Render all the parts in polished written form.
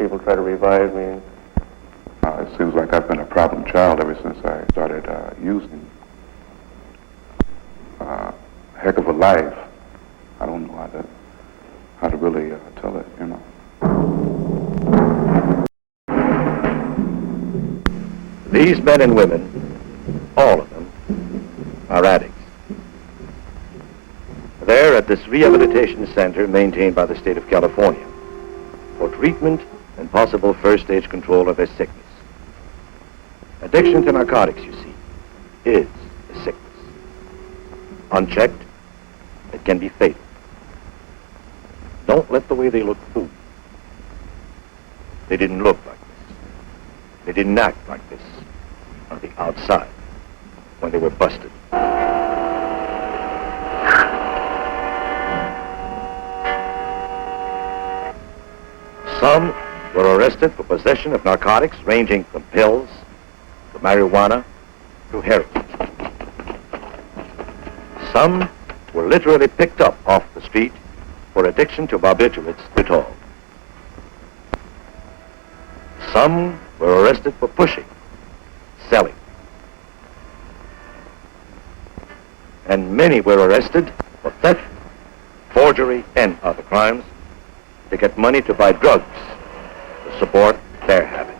people try to revive me. It seems like I've been a problem child ever since I started using. Heck of a life. I don't know how to really tell it, you know. These men and women, all of them, are addicts. They're at this rehabilitation center maintained by the state of California for treatment and possible first-stage control of their sickness. Addiction to narcotics, you see, is a sickness. Unchecked, it can be fatal. Don't let the way they look fool you. They didn't look like this. They didn't act like this on the outside when they were busted. Some were arrested for possession of narcotics ranging from pills to marijuana to heroin. Some were literally picked up off the street for addiction to barbiturates at all. Some were arrested for pushing, selling. And many were arrested for theft, forgery, and other crimes to get money to buy drugs to support their habit.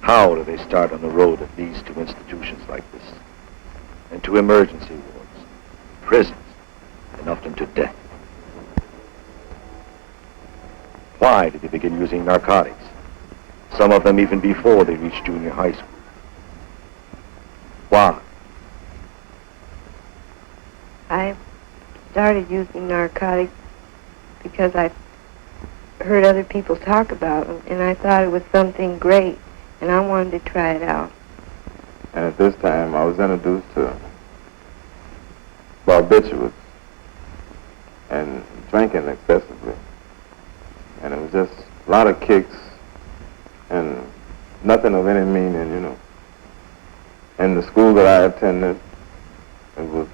How do they start on the road that leads to institutions like this, and to emergency wards, prisons, and often to death? Why did they begin using narcotics? Some of them even before they reached junior high school. Why? I started using narcotics because I heard other people talk about them, and I thought it was something great, and I wanted to try it out. And at this time, I was introduced to barbiturates and drinking excessively. And it was just a lot of kicks and nothing of any meaning, you know. In the school that I attended, it was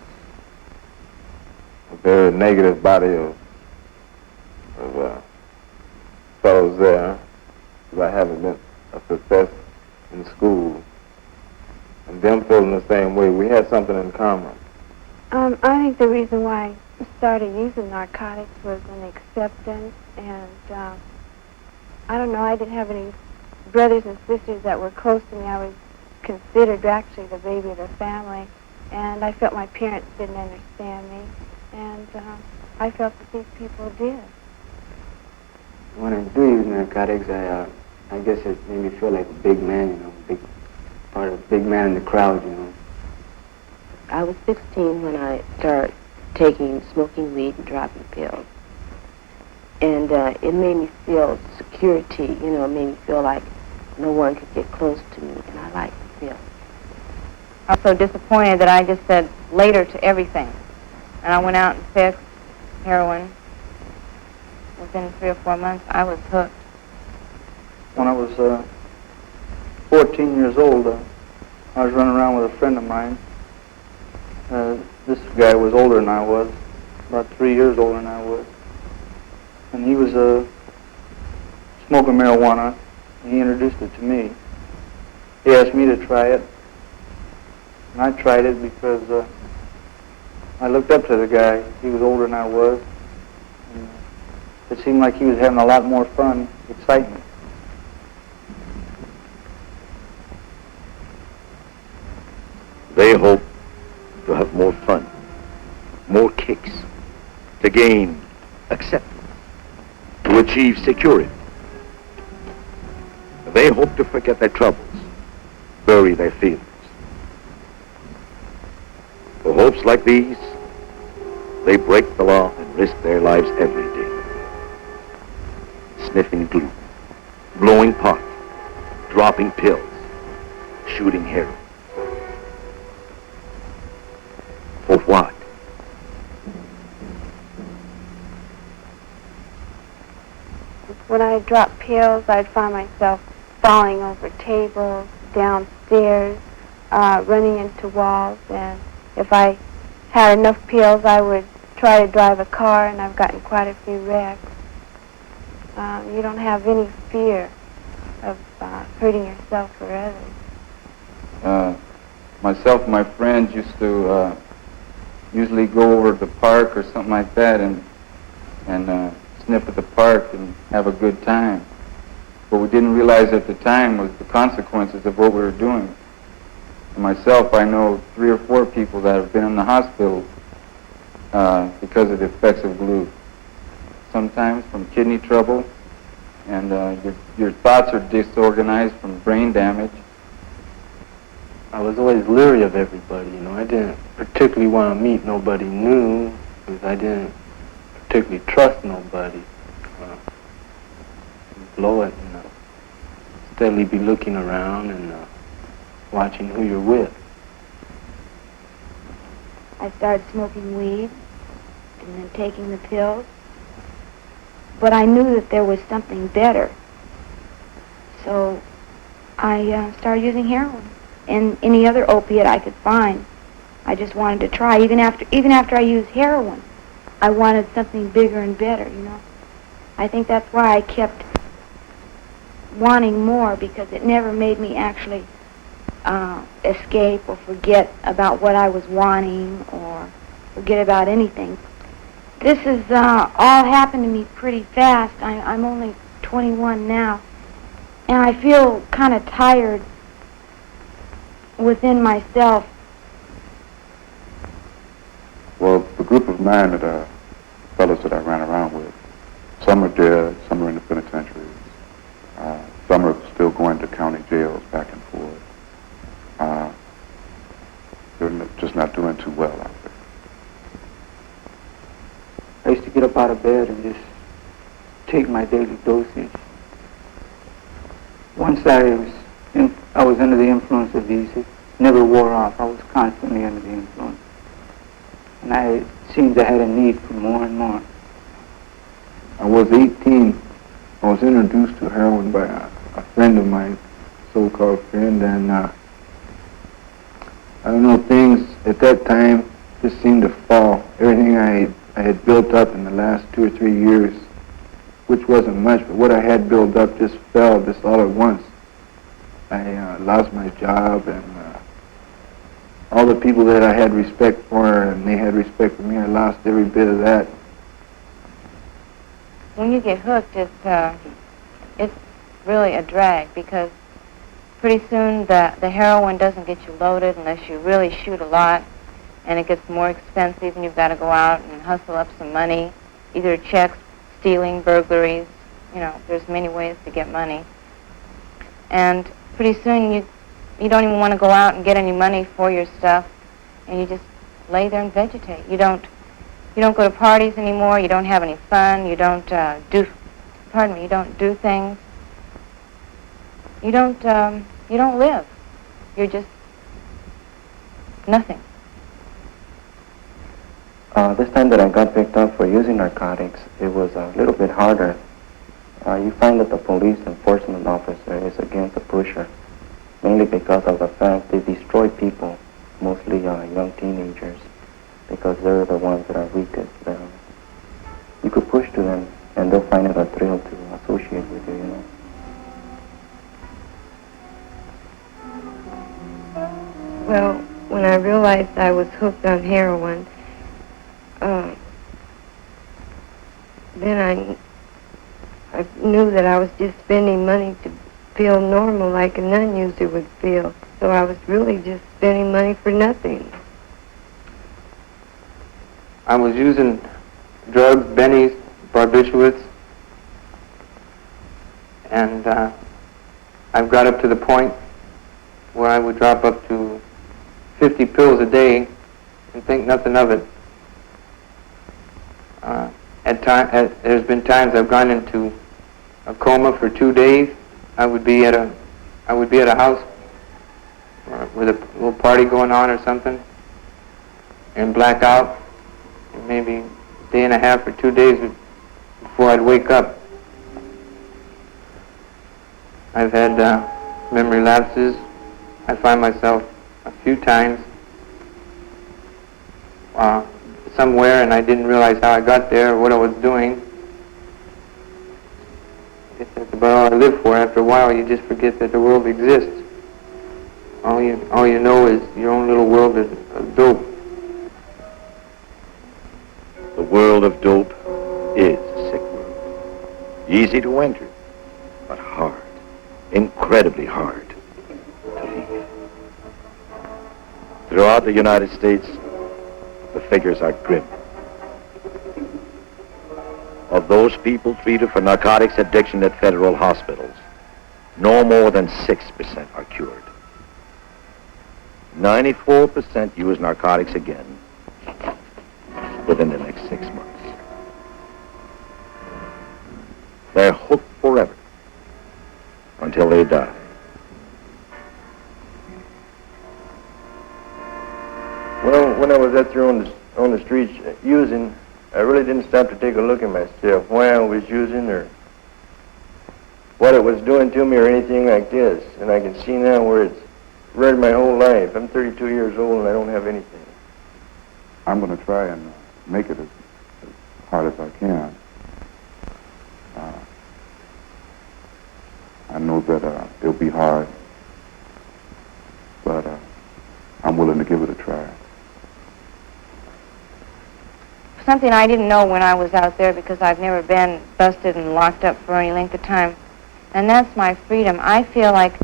a very negative body of fellows there, because I haven't been a success in school. And them feeling the same way, we had something in common. I think the reason why I started using narcotics was an acceptance, and I don't know, I didn't have any brothers and sisters that were close to me. I was considered actually the baby of the family, and I felt my parents didn't understand me, and I felt that these people did. When I do use narcotics, I guess it made me feel like a big man, you know, big man in the crowd, you know. I was 16 when I started smoking weed and dropping pills. And it made me feel security, you know, it made me feel like no one could get close to me, and I liked the feel. I was so disappointed that I just said later to everything. And I went out and fixed heroin. Within 3 or 4 months, I was hooked. When I was 14 years old, I was running around with a friend of mine. This guy was older than I was, about 3 years older than I was. And he was smoking marijuana, and he introduced it to me. He asked me to try it, and I tried it because I looked up to the guy. He was older than I was. And it seemed like he was having a lot more fun, excitement. They hope to have more fun, more kicks, to gain acceptance, to achieve security. They hope to forget their troubles, bury their feelings. For hopes like these, they break the law and risk their lives every day. Sniffing glue, blowing pot, dropping pills, shooting heroin. For what? When I dropped pills, I'd find myself falling over tables, downstairs, running into walls, and if I had enough pills, I would try to drive a car, and I've gotten quite a few wrecks. You don't have any fear of hurting yourself or others. Myself and my friends used to usually go over to the park or something like that and sniff at the park and have a good time. What we didn't realize at the time was the consequences of what we were doing. And myself, I know 3 or 4 people that have been in the hospital because of the effects of glue. Sometimes from kidney trouble, and your thoughts are disorganized from brain damage. I was always leery of everybody, you know. I didn't particularly want to meet nobody new because I didn't particularly trust nobody. Blow it and steadily be looking around and watching who you're with. I started smoking weed and then taking the pills. But I knew that there was something better. So I started using heroin and any other opiate I could find. I just wanted to try. Even after I used heroin, I wanted something bigger and better, you know. I think that's why I kept wanting more, because it never made me actually escape or forget about what I was wanting or forget about anything. This has all happened to me pretty fast. I'm only 21 now, and I feel kind of tired within myself. Well, the group of 9 that fellows that I ran around with, some are dead, some are in the penitentiaries, some are still going to county jails back and forth. They're just not doing too well out there. I used to get up out of bed and just take my daily dosage. Once I was under the influence of these, it never wore off. I was constantly under the influence. And it seemed I had a need for more and more. I was 18. I was introduced to heroin by a friend of mine, so-called friend, and I don't know, things at that time just seemed to fall. Everything I had built up in the last 2 or 3 years, which wasn't much, but what I had built up just fell just all at once. I lost my job, and all the people that I had respect for and they had respect for me, I lost every bit of that. When you get hooked, it's really a drag, because pretty soon the heroin doesn't get you loaded unless you really shoot a lot, and it gets more expensive, and you've got to go out and hustle up some money, either checks, stealing, burglaries. You know, there's many ways to get money. And pretty soon you don't even want to go out and get any money for your stuff, and you just lay there and vegetate. You don't go to parties anymore. You don't have any fun. You don't do things. You don't live. You're just nothing. This time that I got picked up for using narcotics, it was a little bit harder. You find that the police enforcement officer is against the pusher, mainly because of the fact they destroy people, mostly young teenagers, because they're the ones that are weakest. You could push to them, and they'll find it a thrill to associate with you, you know. Well, when I realized I was hooked on heroin, then I knew that I was just spending money to feel normal like a non-user would feel. So I was really just spending money for nothing. I was using drugs, bennies, barbiturates, and I've got up to the point where I would drop up to 50 pills a day and think nothing of it. There's been times I've gone into a coma for 2 days. I would be at a house with a little party going on or something, and black out, and maybe a day and a half or 2 days before I'd wake up. I've had memory lapses. I find myself a few times somewhere, and I didn't realize how I got there or what I was doing. guess that's about all I live for. After a while, you just forget that the world exists. All you know is your own little world of dope. The world of dope is a sick world. Easy to enter, but hard, incredibly hard to leave. Throughout the United States, the figures are grim. Of those people treated for narcotics addiction at federal hospitals, no more than 6% are cured. 94% use narcotics again within the next 6 months. They're hooked forever until they die. Well, when I was out there on the streets using, I really didn't stop to take a look at myself, why I was using or what it was doing to me or anything like this. And I can see now where it's ruined my whole life. I'm 32 years old and I don't have anything. I'm going to try and make it as hard as I can. I know that it'll be hard, but I'm willing to give it a try. Something I didn't know when I was out there, because I've never been busted and locked up for any length of time, and that's my freedom. I feel like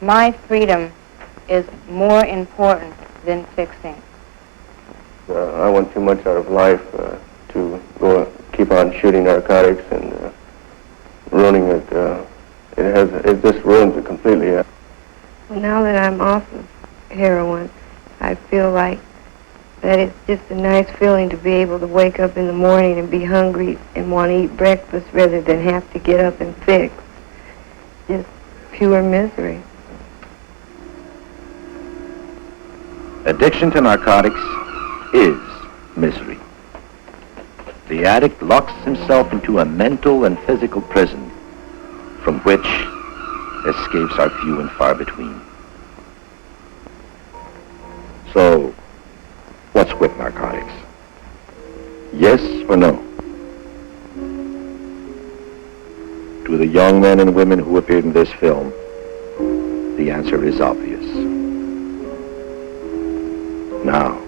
my freedom is more important than fixing. I want too much out of life to go keep on shooting narcotics and ruining it. It just ruins it completely. Well, now that I'm off of heroin, I feel like that it's just a nice feeling to be able to wake up in the morning and be hungry and want to eat breakfast rather than have to get up and fix. Just pure misery. Addiction to narcotics is misery. The addict locks himself into a mental and physical prison from which escapes are few and far between. So, what's with narcotics? Yes or no? To the young men and women who appeared in this film, the answer is obvious. Now,